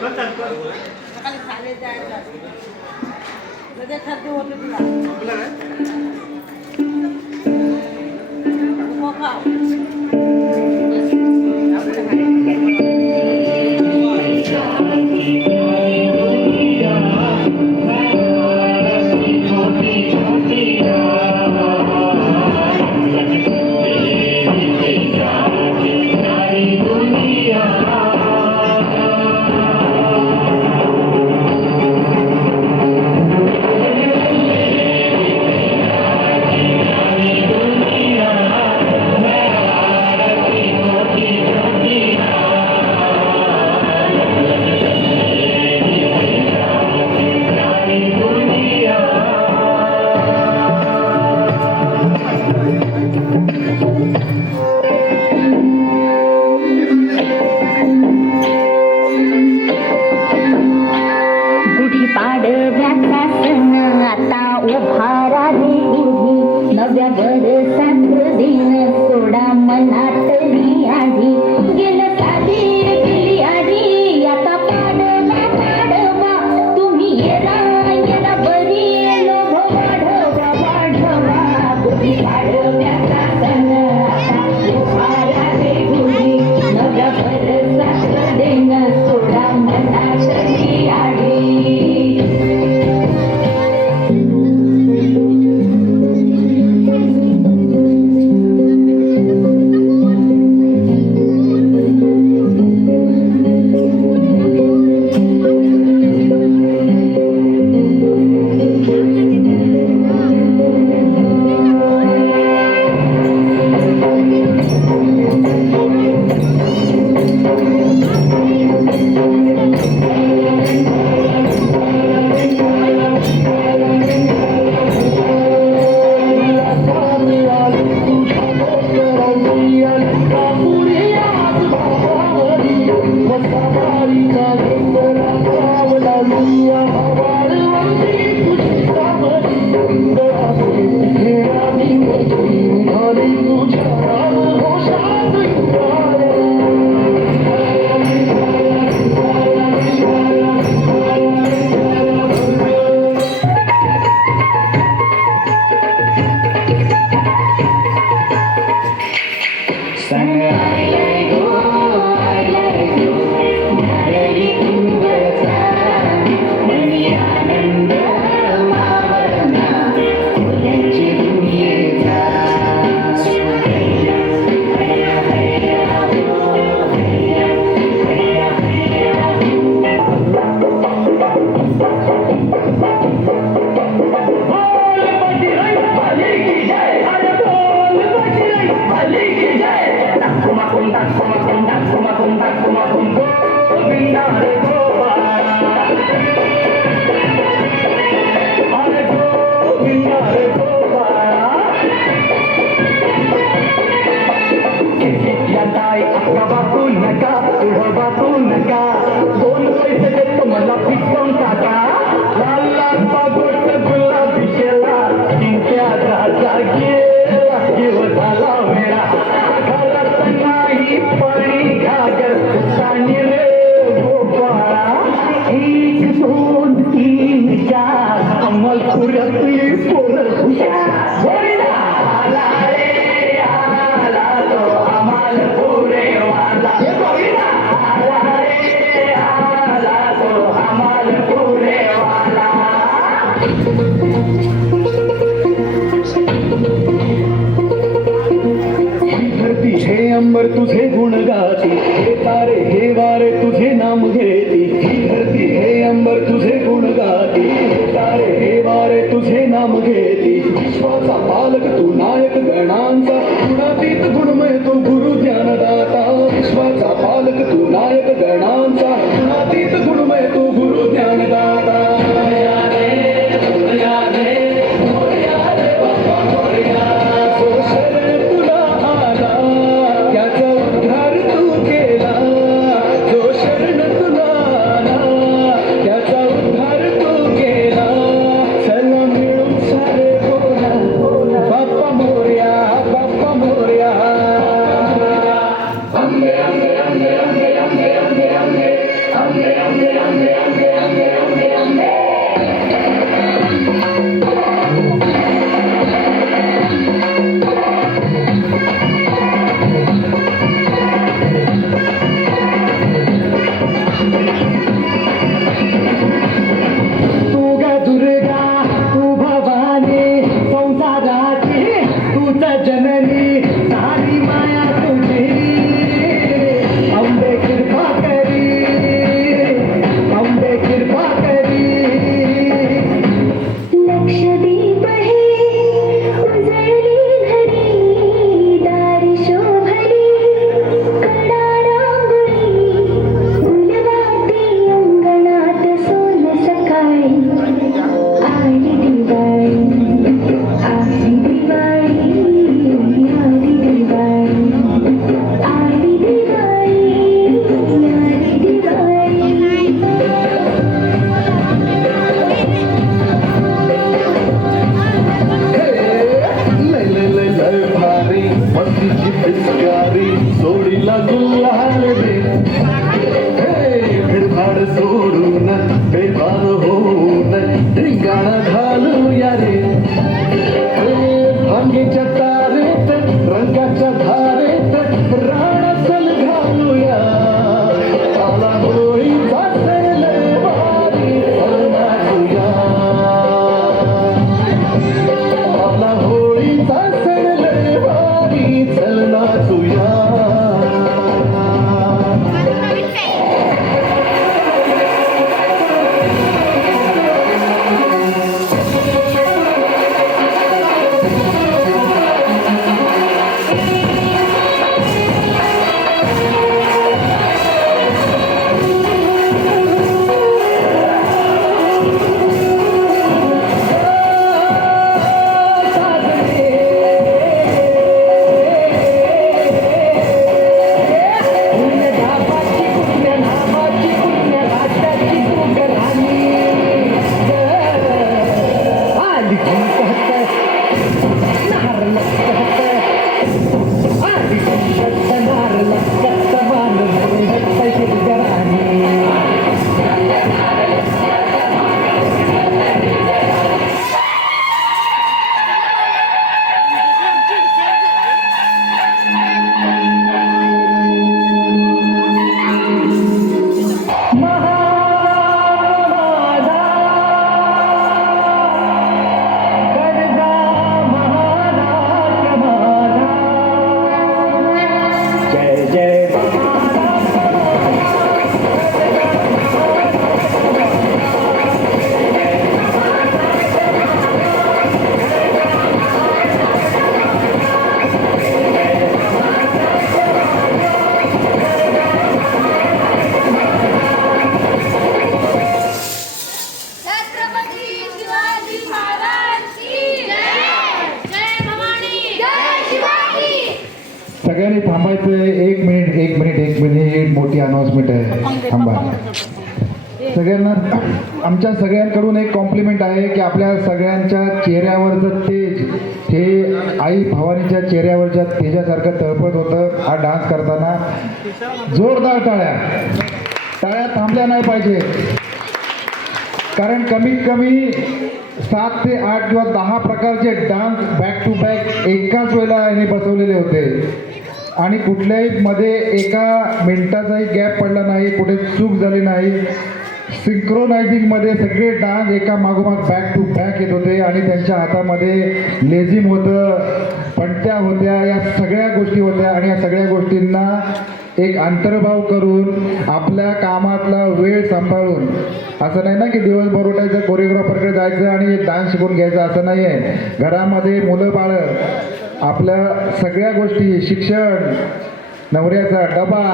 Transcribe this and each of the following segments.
सकाळी खाले जायचं लगेच खाते होते तुला अंबर तुझे गुण गाती, हे तारे हे वारे तुझे नाम घेती. ही धरती हे अंबर तुझे गुण गाती, हे तारे हे वारे तुझे नाम घेती. विश्वाचा पालक तू नायक गणांचा, गुणातीत गुणमय तू गुरु ज्ञानदाता. विश्वाचा पालक तू नायक गणांचा, गुणातीत गुणमय तू गुरु ज्ञानदाता. तुला तू ग दुर्गा तू भवानी संसाराची तूच जननी सारी माया तुझी अंबे कृपा करी अंबे कृपा करी लक्षदीप हे उजळली घरी दारी शोभली कडा रांगोळी फुलवाती अंगणात सोन सकाळी आली दिवाळी आली दिवाळी आली दिवाळी आली दिवाळी आली लय लय लय लय भारी मस्तीची पिचकारी सोडीला गुलाल रे भिडभाड सोडून बेभान होऊन धिंगाणा घालूया रे भांगीच्या तारेत रंगाच्या धारेत राणाचल घालूया आला होळीचा सण भारी सण नाचूया आला होळीचा सण लय भारी चल नाचूया जय जय छत्रपती शिवाजी महाराज की जय जय भवानी जय शिवाजी सगळ्यांनी थांबायचं एक मिनिट मोठी अनाउन्समेंट आहे थांबा सगळ्यांना आमच्या सगळ्यांकडून एक कॉम्प्लिमेंट आहे की आपल्या सगळ्यांच्या चेहऱ्यावरचं तेज हे आई भवानीच्या चेहऱ्यावरच्या तेजासारखं तळपत होतं हा डान्स करताना जोरदार टाळ्या थांबल्या नाही पाहिजे कारण कमीत कमी 7 ते 8 किंवा 10 प्रकारचे डान्स बॅक टू बॅक एकाच वेळेला याने बसवलेले होते आणि कुठल्याही मध्ये एका मिनिटाचाही गॅप पडला नाही कुठे चूक झाली नाही सिंक्रोनायझिंगमध्ये सगळे डान्स एका मागोमाग बॅक टू बॅक येत होते आणि त्यांच्या हातामध्ये लेझिम होतं पणत्या होत्या या सगळ्या गोष्टी होत्या आणि या सगळ्या गोष्टींना एक अंतर्भाव करून आपल्या कामातला वेळ सांभाळून असं नाही ना की दिवसभर उठायचं कोरिओग्राफरकडे जायचं आणि डान्स शिकून घ्यायचं असं नाही आहे घरामध्ये मुलं बाळं आपल्या सगळ्या गोष्टी शिक्षण नवऱ्याचा डबा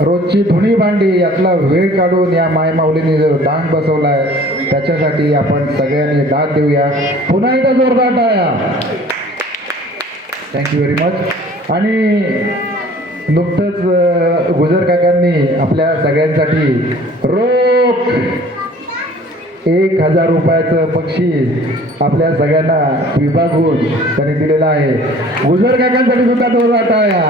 रोजची धुणी भांडी यातला वेळ काढून या मायमाऊलीने जो डान्स बसवला आहे त्याच्यासाठी आपण सगळ्यांनी दाद देऊया पुन्हा एकदा जोरदार टाळ्या थँक्यू व्हेरी मच आणि नुकतंच गुजर काकांनी आपल्या सगळ्यांसाठी रोख 1000 रुपयाचं बक्षीस आपल्या सगळ्यांना विभागून त्यांनी दिलेलं आहे गुजर काकांसाठी सुद्धा जोरदार टाळ्या